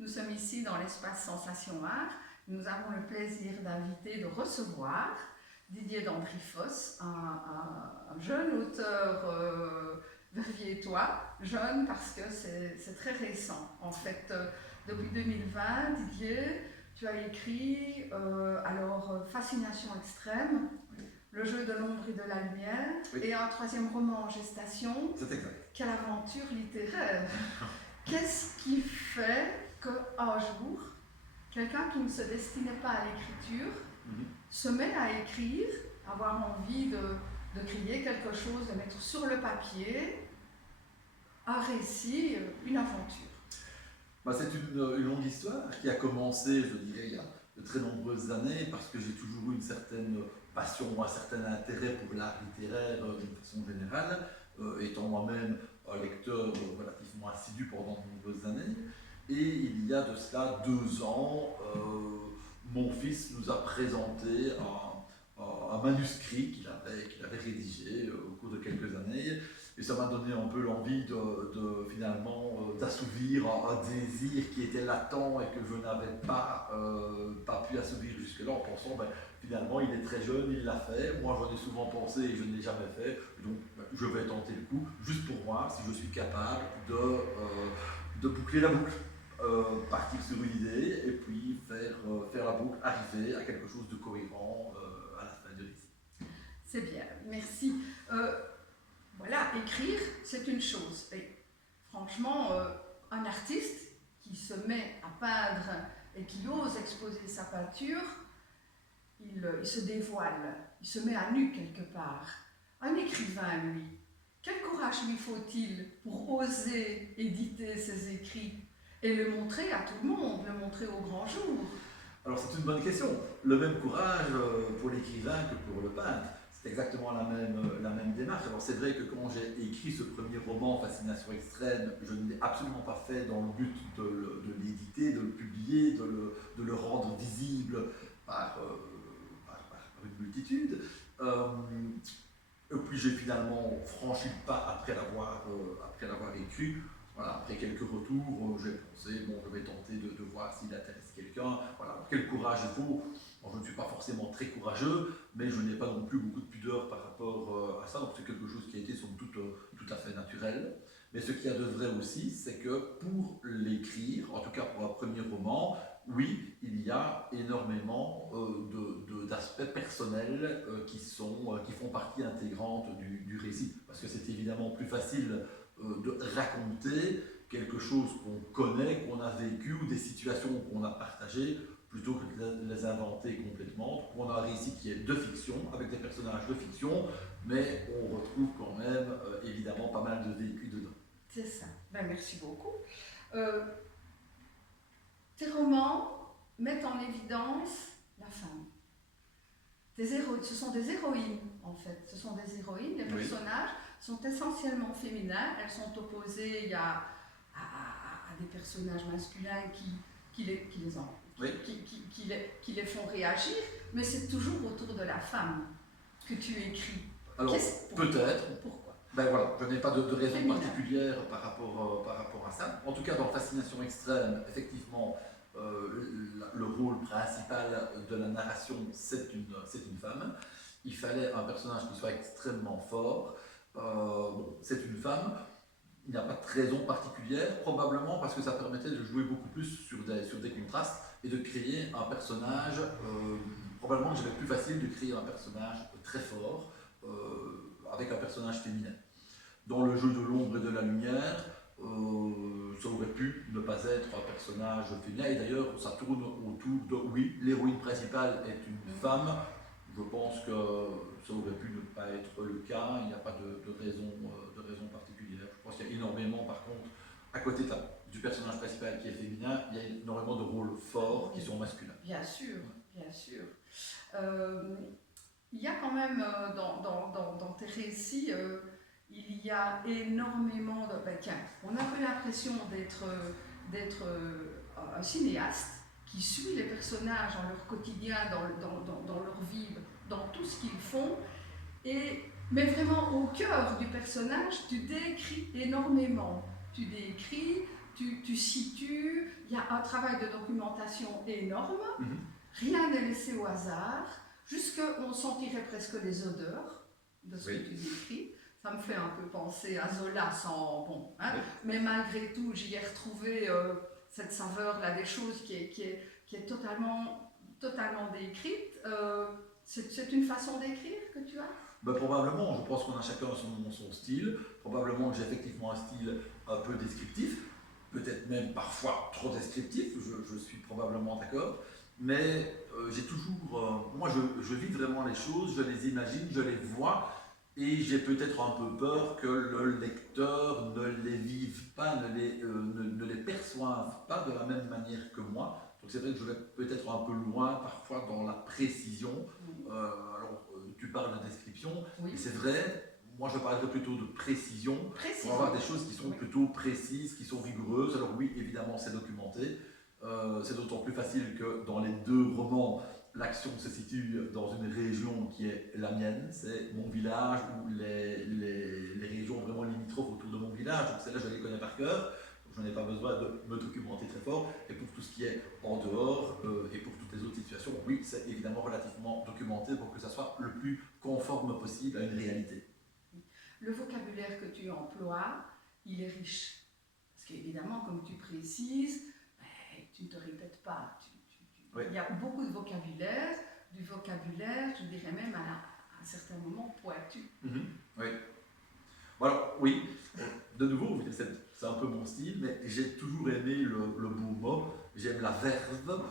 Nous sommes ici dans l'espace Sensation Art. Nous avons le plaisir d'inviter, de recevoir Didier Dandrifos, un jeune auteur verviétois, jeune parce que c'est très récent. En fait, depuis 2020, Didier, tu as écrit Fascination extrême, Le jeu de l'ombre et de la lumière, oui, et un troisième roman en gestation. C'est exact. Quelle aventure littéraire! Qu'est-ce qui fait qu'un jour, quelqu'un qui ne se destinait pas à l'écriture se met à écrire, avoir envie de créer quelque chose, de mettre sur le papier un récit, une aventure? C'est une longue histoire qui a commencé, je dirais, il y a de très nombreuses années, parce que j'ai toujours eu une certaine passion, un certain intérêt pour l'art littéraire d'une façon générale, étant moi-même un lecteur relativement assidu pendant de nombreuses années. Et il y a de cela 2 ans, mon fils nous a présenté un manuscrit qu'il avait rédigé au cours de quelques années. Et ça m'a donné un peu l'envie finalement d'assouvir un désir qui était latent et que je n'avais pas pu assouvir jusque-là, en pensant finalement il est très jeune, il l'a fait, moi j'en ai souvent pensé et je ne l'ai jamais fait, donc je vais tenter le coup, juste pour voir si je suis capable de boucler la boucle, partir sur une idée et puis faire la boucle, arriver à quelque chose de cohérent à la fin du récit. C'est bien, merci. Voilà, écrire, c'est une chose. Et franchement, un artiste qui se met à peindre et qui ose exposer sa peinture, il se dévoile, il se met à nu quelque part. Un écrivain, lui, quel courage lui faut-il pour oser éditer ses écrits et le montrer à tout le monde, le montrer au grand jour? Alors c'est une bonne question. Le même courage pour l'écrivain que pour le peintre. C'est exactement la même démarche. Alors c'est vrai que quand j'ai écrit ce premier roman, Fascination extrême, je ne l'ai absolument pas fait dans le but de l'éditer, de le publier, de le rendre visible par une multitude. Et puis j'ai finalement franchi le pas après l'avoir écrit. Voilà, après quelques retours, j'ai pensé, je vais tenter de voir s'il intéresse quelqu'un. Voilà, quel courage il faut. Bon, je ne suis pas forcément très courageux, mais je n'ai pas non plus beaucoup de pudeur par rapport à ça, donc c'est quelque chose qui a été somme toute tout à fait naturel. Mais ce qu'il y a de vrai aussi, c'est que pour l'écrire, en tout cas pour un premier roman, oui, il y a énormément d'aspects personnels qui font partie intégrante du récit. Parce que c'est évidemment plus facile de raconter quelque chose qu'on connaît, qu'on a vécu, ou des situations qu'on a partagées, plutôt que de les inventer complètement. On a un récit qui est de fiction, avec des personnages de fiction, mais on retrouve quand même évidemment pas mal de vécu dedans. C'est ça. Merci beaucoup. Tes romans mettent en évidence la femme. Ce sont des héroïnes, en fait. Ce sont des héroïnes. Les personnages sont essentiellement féminins. Elles sont opposées à des personnages masculins qui les font réagir, mais c'est toujours autour de la femme que tu écris. Alors, peut-être. Pourquoi? Voilà, je n'ai pas de raison particulière par rapport à ça. En tout cas, dans Fascination extrême, effectivement, le rôle principal de la narration, c'est une femme. Il fallait un personnage qui soit extrêmement fort. C'est une femme. Il n'y a pas de raison particulière, probablement parce que ça permettait de jouer beaucoup plus sur des contrastes et de créer un personnage. Probablement que j'avais plus facile de créer un personnage très fort avec un personnage féminin. Dans le jeu de l'ombre et de la lumière, ça aurait pu ne pas être un personnage féminin. Et d'ailleurs, ça tourne autour de, oui, l'héroïne principale est une femme. Je pense que ça aurait pu ne pas être le cas. Il n'y a pas de raison particulière. Je pense qu'il y a énormément, par contre, à côté du personnage principal qui est féminin, il y a énormément de rôles forts qui sont masculins. Bien sûr, bien sûr. Il y a quand même dans tes récits, il y a énormément de... on a un peu l'impression d'être un cinéaste qui suit les personnages dans leur quotidien, dans leur vie, dans tout ce qu'ils font. Mais vraiment au cœur du personnage, tu décris énormément. Tu décris tu situes, il y a un travail de documentation énorme, Mhm. rien n'est laissé au hasard, jusqu'on sentirait presque les odeurs de ce Oui. que tu décris. Ça me fait un peu penser à Zola sans bon, hein, Oui. mais malgré tout, j'y ai retrouvé cette saveur-là des choses qui est totalement décrite. C'est une façon d'écrire que tu as? Ben, probablement, je pense qu'on a chacun son style. Probablement que j'ai effectivement un style un peu descriptif, peut-être même parfois trop descriptif, je suis probablement d'accord. Mais j'ai toujours. Moi, je vis vraiment les choses, je les imagine, je les vois, et j'ai peut-être un peu peur que le lecteur ne les vive pas, ne les perçoive pas de la même manière que moi. Donc c'est vrai que je vais peut-être un peu loin parfois dans la précision. Tu parles de description, Oui. et c'est vrai, moi je parlerais plutôt de précision, Précision. pour avoir des choses qui sont Oui. plutôt précises, qui sont rigoureuses. Alors oui, évidemment, c'est documenté. C'est d'autant plus facile que dans les deux romans, l'action se situe dans une région qui est la mienne, c'est mon village ou les régions vraiment limitrophes autour de mon village, donc celles-là je les connais par cœur. Je n'ai pas besoin de me documenter très fort. Et pour tout ce qui est en dehors et pour toutes les autres situations, oui, c'est évidemment relativement documenté pour que ça soit le plus conforme possible à une réalité. Le vocabulaire que tu emploies, il est riche. Parce qu'évidemment, comme tu précises, tu ne te répètes pas. Oui. Il y a beaucoup de vocabulaire, du vocabulaire, je dirais même à un certain moment pointu. Oui. Alors, oui, de nouveau, c'est un peu mon style, mais j'ai toujours aimé le beau mot, j'aime la verve,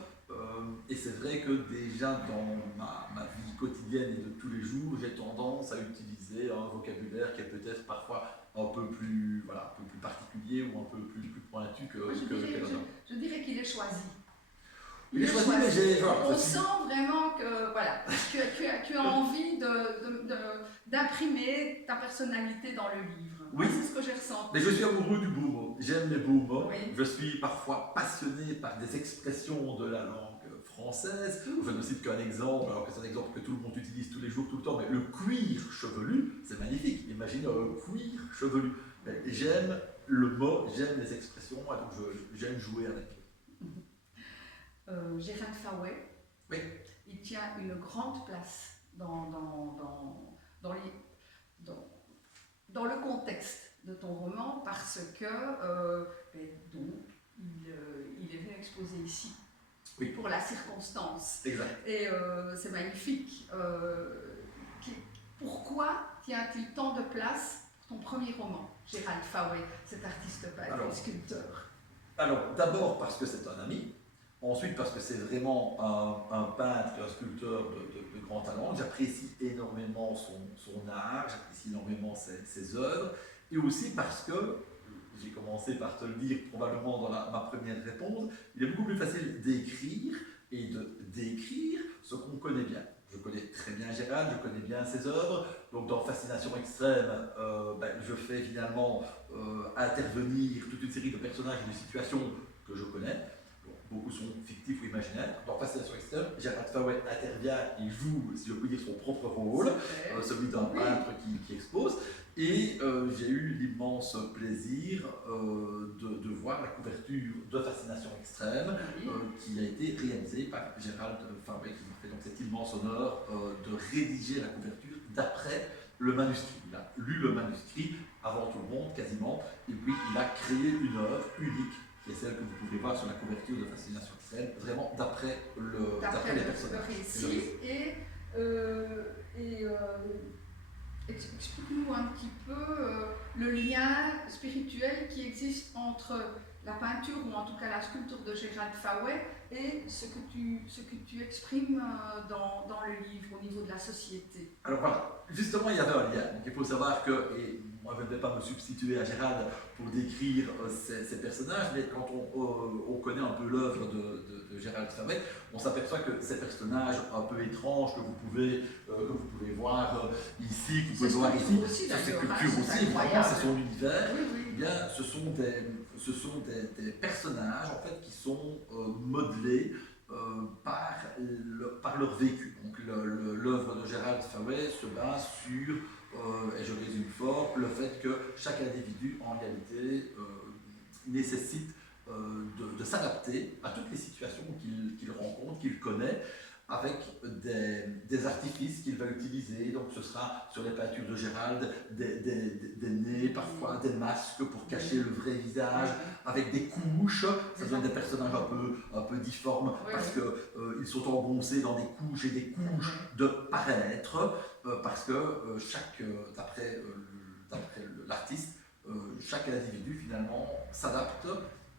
et c'est vrai que déjà dans ma vie quotidienne et de tous les jours, j'ai tendance à utiliser un vocabulaire qui est peut-être parfois un peu plus, voilà, un peu plus particulier ou un peu plus pointu que Moi, je dirais qu'il est choisi. Il est choisi, mais j'ai... On sent vraiment que voilà, tu as envie d'imprimer ta personnalité dans le livre. Oui, c'est ce que j'ai ressenti. Mais je suis amoureux du beau mot. J'aime les beaux mots. Oui. Je suis parfois passionné par des expressions de la langue française. Je ne cite qu'un exemple, alors que c'est un exemple que tout le monde utilise tous les jours, tout le temps. Mais le cuir chevelu, c'est magnifique. Imaginez un cuir chevelu. Mais j'aime le mot, j'aime les expressions, et donc j'aime jouer avec. Gérald Faouet, Oui. il tient une grande place dans le contexte de ton roman parce que donc, il est venu exposer ici. Oui. Pour la circonstance. Exact. Et c'est magnifique. Pourquoi tient-il tant de place pour ton premier roman, Gérald Faouet, cet artiste peintre et sculpteur? Alors, d'abord parce que c'est un ami. Ensuite, parce que c'est vraiment un peintre et un sculpteur de grand talent. J'apprécie énormément son art, j'apprécie énormément ses œuvres. Et aussi parce que, j'ai commencé par te le dire probablement dans ma première réponse, il est beaucoup plus facile d'écrire et de décrire ce qu'on connaît bien. Je connais très bien Gérald, je connais bien ses œuvres. Donc dans Fascination extrême, je fais finalement intervenir toute une série de personnages et de situations que je connais. Beaucoup sont fictifs ou imaginaires. Dans Fascination extrême, Gérald Faouet intervient et joue, si je puis dire, son propre rôle, celui d'un peintre qui expose. Et j'ai eu l'immense plaisir de voir la couverture de Fascination extrême qui a été réalisée par Gérald Faouet, qui m'a fait donc cet immense honneur de rédiger la couverture d'après le manuscrit. Il a lu le manuscrit avant tout le monde, quasiment, et puis il a créé une œuvre unique qui est celle que vous pouvez voir sur la couverture de Fascination extrême, vraiment d'après les personnages. Le récit. Explique-nous un petit peu le lien spirituel qui existe entre la peinture, ou en tout cas la sculpture de Gérald Faouet, et ce que tu exprimes dans le livre au niveau de la société. Alors voilà, justement il y avait un lien. Donc il faut savoir que, et moi je ne vais pas me substituer à Gérald pour décrire ces personnages, mais quand on connaît un peu l'œuvre de Gérald Faouet, on s'aperçoit que ces personnages un peu étranges que vous pouvez voir ici, que vous pouvez voir ici, c'est culture aussi, vraiment c'est son univers. Oui. Eh bien, ce sont des personnages en fait qui sont modelés par leur vécu. Donc l'œuvre de Gérald Faouet se base sur, et je résume fort, le fait que chaque individu en réalité nécessite de s'adapter à toutes les situations qu'il rencontre, qu'il connaît, avec des artifices qu'il va utiliser. Donc ce sera sur les peintures de Gérald des nez, parfois des masques pour cacher le vrai visage, avec des couches. Ça donne des personnages un peu difformes parce qu'ils sont engoncés dans des couches et des couches de paraître, parce que d'après l'artiste, chaque individu finalement s'adapte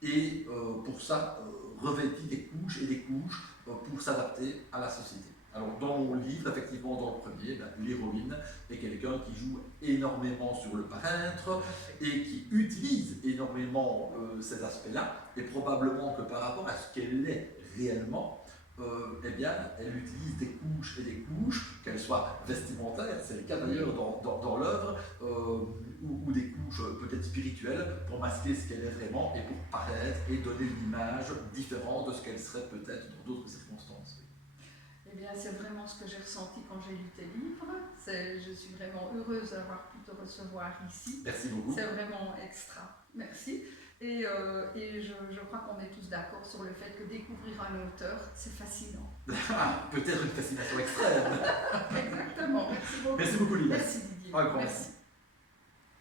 et pour ça revêtit des couches et des couches pour s'adapter à la société. Alors dans mon livre, effectivement dans le premier, l'héroïne est quelqu'un qui joue énormément sur le paraître et qui utilise énormément ces aspects-là, et probablement que par rapport à ce qu'elle est réellement, eh bien, elle utilise des couches et des couches, qu'elles soient vestimentaires, c'est le cas d'ailleurs dans l'œuvre, ou des couches peut-être spirituelles, pour masquer ce qu'elle est vraiment et pour paraître et donner une image différente de ce qu'elle serait peut-être dans d'autres circonstances. Eh bien, c'est vraiment ce que j'ai ressenti quand j'ai lu tes livres. Je suis vraiment heureuse d'avoir pu te recevoir ici. Merci beaucoup. C'est vraiment extra. Merci. Et je crois qu'on est tous d'accord sur le fait que découvrir un auteur, c'est fascinant. Peut-être une fascination extrême. Exactement. Merci beaucoup. Merci beaucoup, Lily. Merci, Didier. Merci. Merci.